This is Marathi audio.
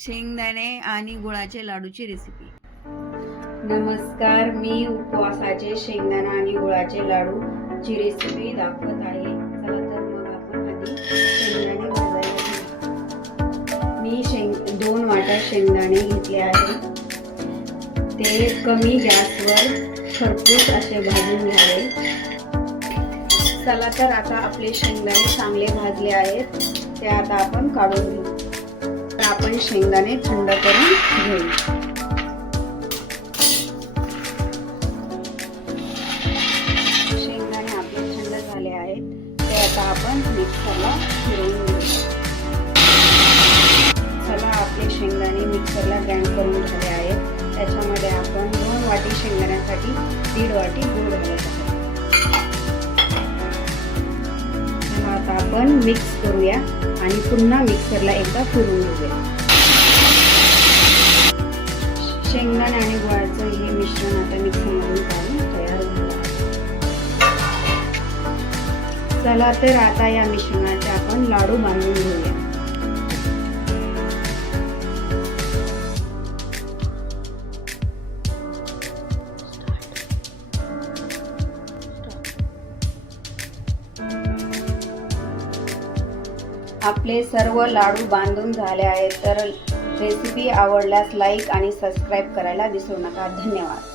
शेंगदाणे आणि गुळाचे लाडूची रेसिपी। नमस्कार, मी उपवासाचे शेंगदाणा आणि गुळाचे लाडू ची रेसिपी दाखवत आहे। चला तर मग आपण आधी शेंगदाणे भाजायला घेऊ। मी 2 वाट्या शेंगदाणे घेतले आहेत। ते कमी गॅसवर खरपूस असे भाजून घ्यावे। चला तर आता आपले शेंगदाणे चांगले भाजले आहेत, ते आता आपण काढून घेऊ। तर आपण शेंगदाणे थंड करून घेऊ। शेंगदाणे आपले थंड झाले आहेत, ते आता आपण मिक्सरला फिरवून घेऊ। चला, आपले शेंगदाणे मिक्सरला ग्राइंड करून झाले आहेत। त्याच्यामध्ये आपण 2 वाटी शेंगदाण्यासाठी 1.5 वाटी गूळ घालत आहोत। आता आपण मिक्स करूया आणि पुन्हा मिक्सरला एकदा फिरवून घेऊया। शेंगदाणे आणि गुळाचं हे मिश्रण आता मिक्सरमधून काढून तयार झालं आहे। चला तर आता या मिश्रणाचे आपण लाडू बांधून घेऊया। आपले सर्व लाडू बांधून झाले आहेत। तर रेसिपी आवडल्यास लाईक आणि सबस्क्राईब करायला विसरू नका। धन्यवाद।